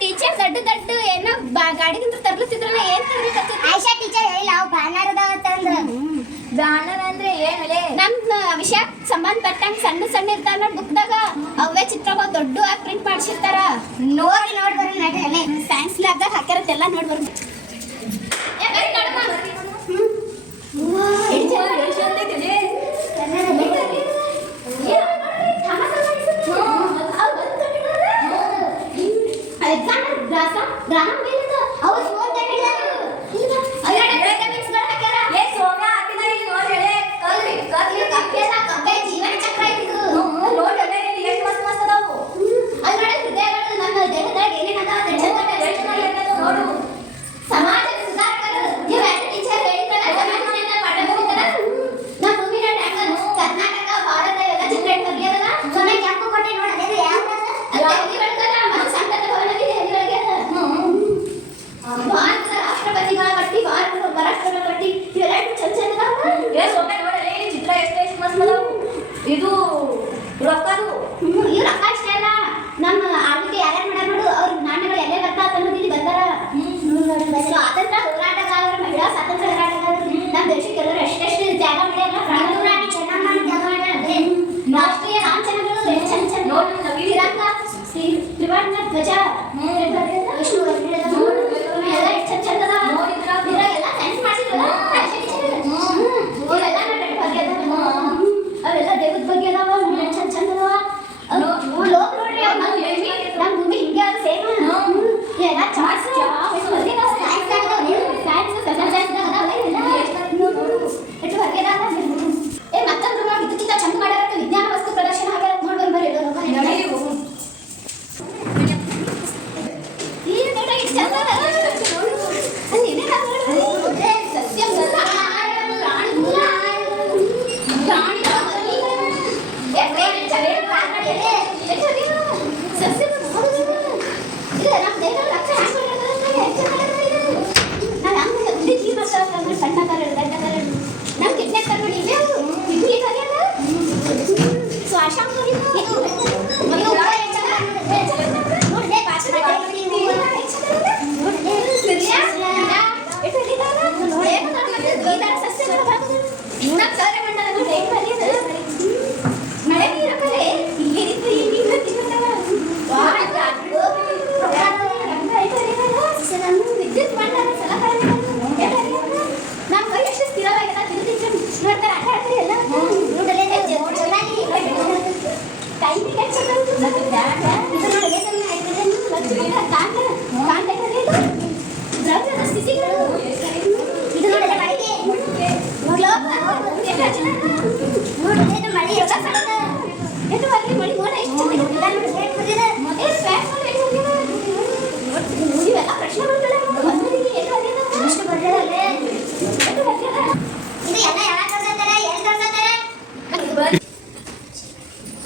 Teacher ದೊಡ್ಡ ದೊಡ್ಡ ಏನೋ ಗಾಡಿಗಿಂತ ತರ್ಲತ್ತಿದ್ರಲ್ಲ ಏನ್ ತರ್ಲಿಕತ್ತಿದ್ರು? ಆಯ್ಷಾ ಟೀಚರ್ ಹೇಳಿಲ್ಲ ಅವ್ ಬ್ಯಾನರ್ ಅದಾವತ್ತಂದ್ರ. ಬ್ಯಾನರ್ ಅಂದ್ರೆ ಏನ್ ನಮ್ಮ ವಿಷಯ ಸಂಬಂಧಪಟ್ಟಂಗ ಸಣ್ಣ ಸಣ್ಣ ಇರ್ತಾರ ಬುಕ್ದಾಗ ಅವೇ ಚಿತ್ರಗಳು ದೊಡ್ಡ ಆಗಿ ಪ್ರಿಂಟ್ ಮಾಡಿಸಿರ್ತಾರ. ನೋಡಿ ಬರ್ರಿ ನಡ್ರಿ. ಸೈನ್ಸ್ ಲ್ಯಾಬ್ದಾಗ ಹಾಕ್ಯಾರತ್ತೆಲ್ಲ ನೋಡಿ ಬರ್ರಿ. ಇದು ರೊಕ್ಕದು ಇವ್ರು ರೊಕ್ಕ ಅಷ್ಟೇ ಅಲ್ಲ ನಮ್ಮ ಆಳ್ವಿಕೆ ಯಾರ್ಯಾರು ಮಾಡ್ಯಾರ ನೋಡು ಅವ್ರ ನಾಣ್ಯಗಳು ಎಲ್ಲೇ ಬರ್ತಾ ಅನ್ನೋದು ಇಲ್ಲಿ ಬರ್ತಾರ. ಸ್ವಾತಂತ್ರ್ಯ ಹೋರಾಟಗಾರರು, ಮಹಿಳಾ ಸ್ವಾತಂತ್ರ್ಯ ಹೋರಾಟಗಾರರು ನಮ್ಮ ದೇಶಕ್ಕೆ ಎಲ್ಲರೂ ಎಷ್ಟೆಷ್ಟು ತ್ಯಾಗ ಮಾಡ್ಯಾರ. ರಾಷ್ಟ್ರೀಯ ಲಾಂಛನಗಳು ಚಂದ ಚಂದ ನೋಡಿ ತಿರಂಗ, ತ್ರಿವರ್ಣ ಧ್ವಜ, ವಿಷ್ಣುವರ್ಧನ ಎಲ್ಲ ಎಷ್ಟು ಚಂದ ಚಂದ ಎಲ್ಲ ಸೈನ್ಸ್ ಮಾಡಿಸಿದ್ರಲ್ಲ ಇವೆಲ್ಲ ನೋಡಿ ಬಗ್ಗೆ ಅವೆಲ್ಲ ದೇವದ ಬಗ್ಗೆ ಅದಾವ ಚಂದ ಚಂದ ಅದಾವ. ಲೋಕ ನೋಡ್ರಿ ನಮ್ಮ ಭೂಮಿ ಹಿಂಗೆ ಅದು ಸೇಮ್ ಎಲ್ಲ ಚಾರ್ಟ್ಸ್ ಎಷ್ಟು ಬಗ್ಗೆ ಅದಾವ. ಮತ್ತೊಂದು ನೋಡಿ ಇದಕ್ಕಿಂತ ಚಂದ ಮಾಡ್ಯಾರ ವಿಜ್ಞಾನ ವಸ್ತು ಪ್ರದರ್ಶನ ಆಗ್ಯಾರ ನೋಡಿ ಬರ್ರಿ.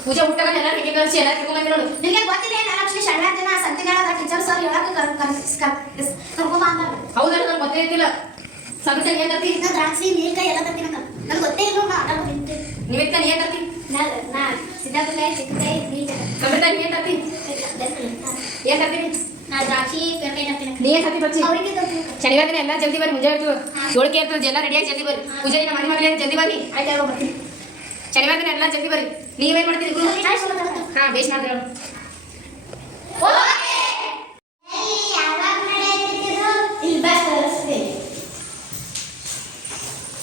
ಪೂಜೆ ಊಟಗಳ ಎಲ್ಲ ಹೇಗೆ ಕಳಿಸಿ ಎಲ್ಲ ತಿಳ್ಕೊಂಬಂದ್ರೆ ನೋಡು. ನಿಮಗೆ ಗೊತ್ತಿದೆ ಲಕ್ಷ್ಮಿ ಶರಣಾರ್ಥನ ಸಂತಿಗಳ ಟೀಚರ್ ಸರ್ ಹೇಳಕ್ಕೆ ಕರ್ಕೊಂಬ ಅಂದಾಗ. ಹೌದಾ ನಂಗೆ ಗೊತ್ತೇ ಇದ್ದಿಲ್ಲ. ಸಂತೆ ಏನ್ ತರ್ತಿ? ದ್ರಾಕ್ಷಿ ನೀರ್ಕಾಯಿ ಎಲ್ಲ ತರ್ತೀನಕ್ಕ. ನಂಗೆ ಗೊತ್ತೇ ಇಲ್ಲ ನಿಮಿತ್ತ ನೀ ಏನ್ ತರ್ತಿ? ನಾ ಸಿದ್ದಾಪುರಕಾಯಿ ಚಿಕ್ಕಕಾಯಿ ಬೀಜ. ಸಂತ ನೀ ಏನ್ ತರ್ತಿ? ಏನ್ ತರ್ತೀನಿ? ನಾ ದ್ರಾಕ್ಷಿ ಕರ್ಕಾಯಿ ತರ್ತೀನಿ. ನೀ ಏನ್ ತರ್ತಿ ಬಚ್ಚಿ? ಅವರಿಗೆ ತರ್ತೀನಿ. ಶನಿವಾರ ದಿನ ಎಲ್ಲ ಜಲ್ದಿ ಬರ್ರಿ. ಮುಂಜಾನೆ ಇರ್ತದೆ 7ಕ್ಕೆ ಇರ್ತದೆ ಎಲ್ಲ ರೆಡಿಯಾಗಿ ಜಲ್ದಿ ಬರ್ರಿ. ಪೂಜೆ ದಿನ ಮನೆ ಜಲ್ದಿ ಬರ್ರಿ. ಆಯ್ತು ಬರ್ತೀನಿ. ಶನಿವಾರ ದಿನ ಎಲ್ಲ ಜಲ್ದಿ ಬರ್ರಿ. ನೀವೇನ್ ಮಾಡ್ತೀರಿ? ಹಾ ಬೇಸ್ ಮಾಡ್ತೀರ.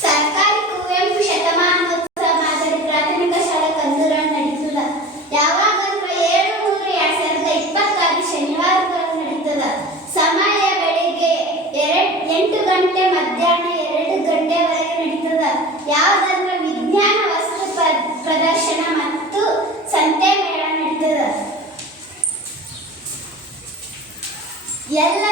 ಸರ್ಕಾರಿ ಕುವೆಂಪು ಶತಮಾನೋತ್ಸವ ಮಾದರಿ ಪ್ರಾಥಮಿಕ ಶಾಲಾ ಕಂದೂರ ನಡೀತದ. ಯಾವಾಗ 7/3/2026 ಶನಿವಾರ ನಡೀತದ. ಸಮಯ ಬೆಳಿಗ್ಗೆ 8 ಗಂಟೆ ಮಧ್ಯಾಹ್ನ 2 ಗಂಟೆವರೆಗೆ ನಡೀತದ. ಯಾವುದಂದ್ರೆ ವಿಜ್ಞಾನ ವಸ್ತು ಪ್ರದರ್ಶನ ಮತ್ತು ಸಂತೆ ಮೇಳ ನಡೀತದ. ಎಲ್ಲ